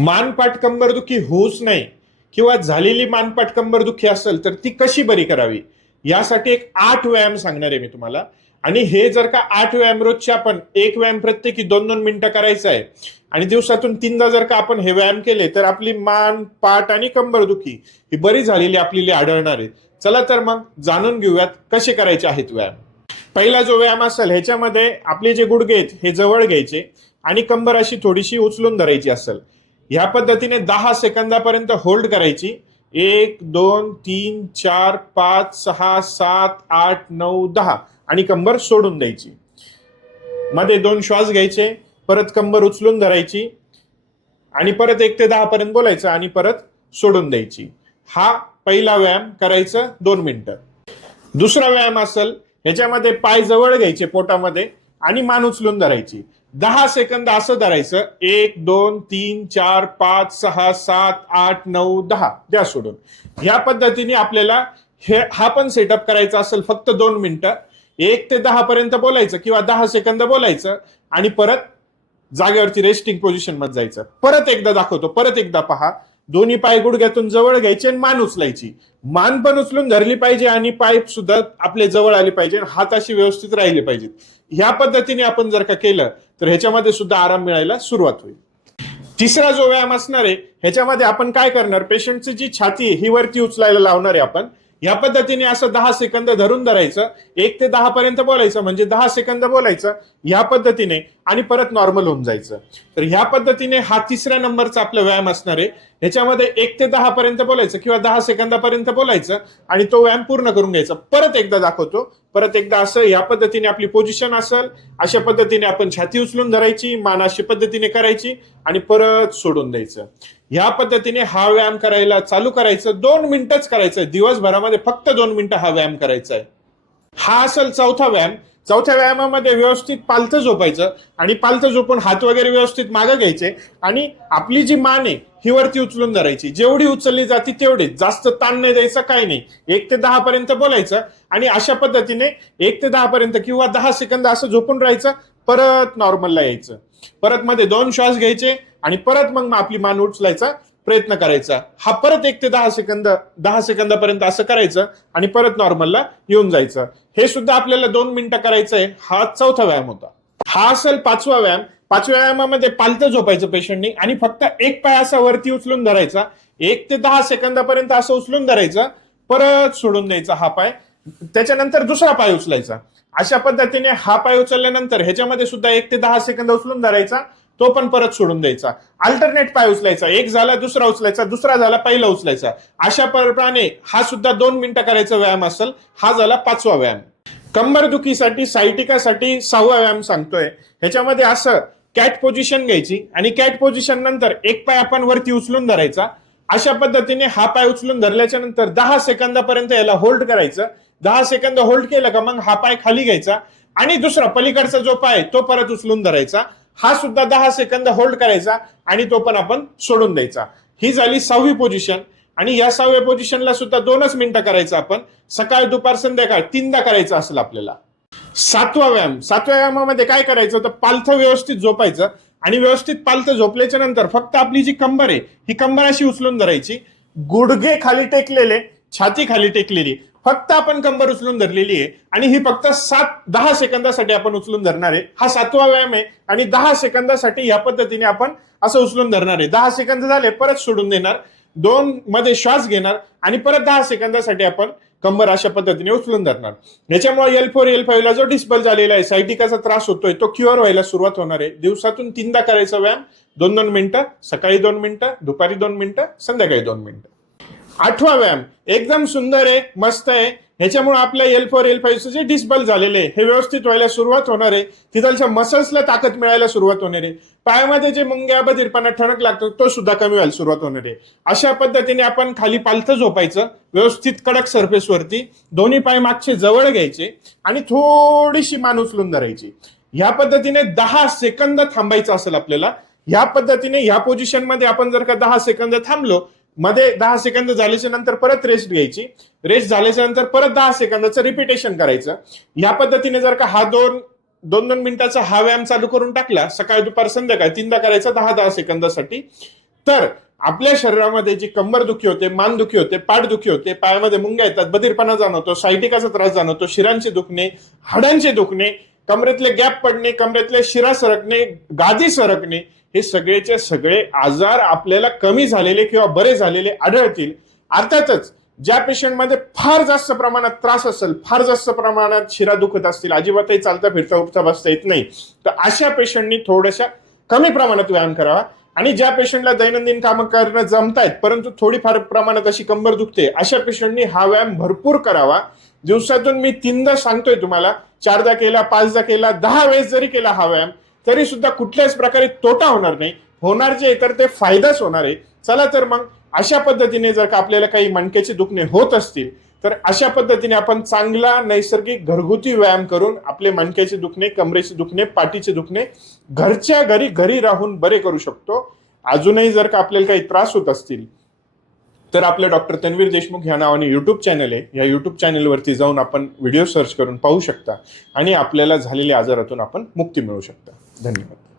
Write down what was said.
मानपाट कंबरदुखी होऊच नाही किंवा झालेली मानपाट कंबरदुखी असेल तर ती कशी बरी करावी? यासाठी एक आठ व्यायाम सांगणार आहे मी तुम्हाला. आणि हे जर का आठ व्यायाम रोजचे आपण एक व्यायाम प्रत्येकी दोन दोन मिनिटं करायचं आहे आणि दिवसातून तीनदा जर का आपण हे व्यायाम केले तर आपली मान पाठ आणि कंबरदुखी ही बरी झालेली आपली आढळणार आहे. चला तर मग जाणून घेऊयात कसे करायचे आहेत व्यायाम. पहिला जो व्यायाम असेल ह्याच्यामध्ये आपले जे गुडघे आहेत हे जवळ घ्यायचे आणि कंबर अशी थोडीशी उचलून धरायची असेल. ह्या पद्धतीने दहा सेकंदापर्यंत होल्ड करायची. एक दोन तीन चार पाच सहा सात आठ नऊ दहा. आणि कंबर सोडून द्यायची. मध्ये दोन श्वास घ्यायचे परत कंबर उचलून धरायची. आणि परत एक ते दहा पर्यंत बोलायचं आणि परत सोडून द्यायची. हा पहिला व्यायाम करायचा दोन मिनिटं. दुसरा व्यायाम असेल ह्याच्यामध्ये पाय जवळ घ्यायचे पोटामध्ये आणि मान उचलून धरायची. दहा सेकंद असं धरायचं. एक दोन तीन चार पाच सहा सात आठ नऊ दहा. द्या सोडून. ह्या पद्धतीने आपल्याला हे हा पण सेटअप करायचा असेल फक्त दोन मिनिटं. एक ते दहा पर्यंत बोलायचं किंवा दहा सेकंद बोलायचं आणि परत जागेवरती रेस्टिंग पोझिशनमध्ये जायचं. परत एकदा दाखवतो परत एकदा पहा. दोन्ही पाय गुडघ्यातून जवळ घ्यायचे आणि मान उचलायची. मान पण उचलून धरली पाहिजे आणि पाय सुद्धा आपले जवळ आले पाहिजे आणि व्यवस्थित राहिले पाहिजेत. ह्या पद्धतीने आपण जर का केलं तर ह्याच्यामध्ये सुद्धा आराम मिळायला सुरुवात होईल. तिसरा जो व्यायाम असणार आहे ह्याच्यामध्ये आपण काय करणार? पेशंटची जी छाती आहे ही वरती उचलायला लावणार आहे आपण. या पद्धतीने असं दहा सेकंद धरून धरायचं एक ते दहा पर्यंत बोलायचं म्हणजे दहा सेकंद बोलायचं ह्या पद्धतीने आणि परत नॉर्मल होऊन जायचं. तर ह्या पद्धतीने हा तिसऱ्या नंबरचा आपला व्यायाम असणार आहे. ह्याच्यामध्ये एक ते दहा पर्यंत बोलायचं किंवा दहा सेकंदापर्यंत बोलायचं आणि तो व्यायाम पूर्ण करून घ्यायचा. परत एकदा दाखवतो. परत एकदा असं या पद्धतीने आपली पोझिशन असेल अशा पद्धतीने आपण छाती उचलून धरायची मान अशा पद्धतीने करायची आणि परत सोडून द्यायचं. ह्या पद्धतीने हा व्यायाम करायला चालू करायचं दोन मिनिटच करायचं. दिवसभरामध्ये फक्त दोन मिनिटं हा व्यायाम करायचा आहे. हा असेल चौथा व्यायाम. चौथ्या व्यायामामध्ये व्यवस्थित पालथं झोपायचं आणि पालथं झोपून हात वगैरे व्यवस्थित मागं घ्यायचे आणि आपली जी मान आहे ही वरती उचलून धरायची. जेवढी उचलली जाते तेवढी. जास्त ताण नाही द्यायचा काही नाही. एक ते दहा पर्यंत बोलायचं आणि अशा पद्धतीने एक ते दहा पर्यंत किंवा दहा सेकंद असं झोपून राहायचं परत नॉर्मलला यायचं. परत मध्ये दोन श्वास घ्यायचे आणि परत मग आपली मान उचलायचा प्रयत्न करायचा. हा परत एक ते दहा सेकंद दहा सेकंदापर्यंत असं करायचं आणि परत नॉर्मलला येऊन जायचं. हे सुद्धा आपल्याला दोन मिनिटं करायचं आहे हा चौथा व्यायाम होता. हा असेल पाचवा व्यायाम. पाचव्या व्यायामामध्ये पालथं झोपायचं पेशंटनी आणि फक्त एक पाय असा वरती उचलून धरायचा. एक ते दहा सेकंदापर्यंत असं उचलून धरायचं. परत सोडून द्यायचा हा पाय. त्याच्यानंतर दुसरा पाय उचलायचा. अशा पद्धतीने हा पाय उचलल्यानंतर ह्याच्यामध्ये सुद्धा एक ते दहा सेकंद उचलून धरायचा. तो पण परत सोडून द्यायचा. अल्टरनेट पाय उचलायचा. एक झाला दुसरा उचलायचा दुसरा झाला पहिला उचलायचा. अशा प्रमाणे हा सुद्धा दोन मिनिटं करायचा व्यायाम असेल हा झाला पाचवा व्यायाम. कंबरदुखीसाठी सायटिकासाठी सहावा व्यायाम सांगतोय. ह्याच्यामध्ये असं कॅट पोझिशन घ्यायची आणि कॅट पोझिशन नंतर एक पाय आपण वरती उचलून धरायचा. अशा पद्धतीने हा पाय उचलून धरल्याच्या नंतर दहा सेकंदापर्यंत याला होल्ड करायचं. दहा सेकंद होल्ड केलं का मग हा पाय खाली घ्यायचा. आणि दुसरा पलीकडचा जो पाय तो परत उचलून धरायचा. हा सुद्धा दहा सेकंद होल्ड करायचा आणि तो पण आपण सोडून द्यायचा. ही झाली सहावी पोझिशन आणि या सहाव्या पोझिशनला सुद्धा दोनच मिनिटं करायचं आपण. सकाळ दुपार संध्याकाळ तीनदा करायचं असेल आपल्याला. सातवा व्यायाम. सातव्या व्यायामामध्ये काय करायचं? तर पालथं व्यवस्थित झोपायचं आणि व्यवस्थित पालथं झोपल्याच्या नंतर फक्त आपली जी कंबर आहे ही कंबर अशी उचलून धरायची. गुडघे खाली टेकलेले छाती खाली टेकलेली. फक्त आपण कंबर उचलून धरलेली आहे आणि ही फक्त सात दहा सेकंदासाठी आपण उचलून धरणार आहे. हा सातवा व्यायाम आहे आणि दहा सेकंदासाठी या पद्धतीने आपण असं उचलून धरणार आहे. दहा सेकंद झाले परत सोडून देणार. दोन मध्ये श्वास घेणार आणि परत दहा सेकंदासाठी आपण कंबर अशा पद्धतीने उचलून धरणार. याच्यामुळे एल फोर एल फाईव्हला जो डिस्बल झालेला आहे सायटिकाचा त्रास होतोय तो क्युअर व्हायला सुरुवात होणार आहे. दिवसातून तीनदा करायचा व्यायाम दोन दोन मिनिटं सकाळी दोन मिनिटं दुपारी दोन मिनिटं संध्याकाळी दोन मिनिटं. आठवा व्यायाम. एकदम सुंदर आहे मस्त आहे. ह्याच्यामुळे आपल्या एल फोर एल फाईव्हचं जे डिस्बल झालेले हे व्यवस्थित व्हायला सुरुवात होणार आहे. तिथलच्या मसल्सला ताकद मिळायला सुरुवात होणार आहे. पायामध्ये जे मुंग्या बधीरपणा ठणक लागतो तो सुद्धा कमी व्हायला सुरुवात होणार आहे. अशा पद्धतीने आपण खाली पालथं झोपायचं व्यवस्थित कडक सरफेसवरती दोन्ही पाय मागचे जवळ घ्यायचे आणि थोडीशी मान उचलून धरायची. ह्या पद्धतीने दहा सेकंद थांबायचं असेल आपल्याला ह्या पद्धतीने ह्या पोझिशनमध्ये आपण जर का दहा सेकंद थांबलो मध्ये दहा सेकंद झाल्याच्यानंतर परत रेस्ट घ्यायची. रेस्ट झाल्याच्यानंतर परत दहा सेकंदाचं रिपिटेशन करायचं. या पद्धतीने जर का हा दोन दोन दोन मिनिटाचा हा व्यायाम चालू करून टाकला सकाळ दुपार संध्याकाळ तीनदा करायचा दहा दहा सेकंदासाठी तर आपल्या शरीरामध्ये जी कंबर दुखी होते मान दुखी होते पाठ दुखी होते पायामध्ये मुंग्या येतात बधीरपणा जाणवतो सायटिकाचा त्रास जाणवतो शिरांचे दुखणे हाडांचे दुखणे कमरेतले गॅप पडणे कमरेतले शिरा सरकणे गादी सरकणे हे सगळेचे सगळे आजार आपल्याला कमी झालेले किंवा बरे झालेले आढळतील. अर्थातच ज्या पेशंटमध्ये फार जास्त प्रमाणात त्रास असेल फार जास्त प्रमाणात शिरा दुखत असतील अजिबातही चालता फिरता उठता बसता येत नाही तर अशा पेशंटनी थोड्याशा कमी प्रमाणात व्यायाम करावा. आणि ज्या पेशंटला दैनंदिन कामं करणं जमतायत परंतु थोडीफार प्रमाणात अशी कंबर दुखते अशा पेशंटनी हा व्यायाम भरपूर करावा. दिवसातून मी तीनदा सांगतोय तुम्हाला चारदा केला पाचदा केला दहा वेळेस जरी केला हा व्यायाम तरी सुद्धा कुठल्याच प्रकारे तोटा होणार नाही. होणार जे तर ते फायदाच होणार आहे. चला तर मग अशा पद्धतीने जर का आपल्याला काही मणक्याचे दुखणे होत असतील तर अशा पद्धतीने आपण चांगला नैसर्गिक घरगुती व्यायाम करून आपले मणक्याचे दुखणे कमरेचे दुखणे पाठीचे दुखणे घरच्या घरी घरी राहून बरे करू शकतो. अजूनही जर का आपल्याला काही त्रास होत असतील तर आपलं डॉक्टर तन्वीर देशमुख ह्या नावाने युट्यूब चॅनल आहे. या युट्यूब चॅनलवरती जाऊन आपण व्हिडिओ सर्च करून पाहू शकता आणि आपल्याला झालेल्या आजारातून आपण मुक्ती मिळू शकता. धन्यवाद.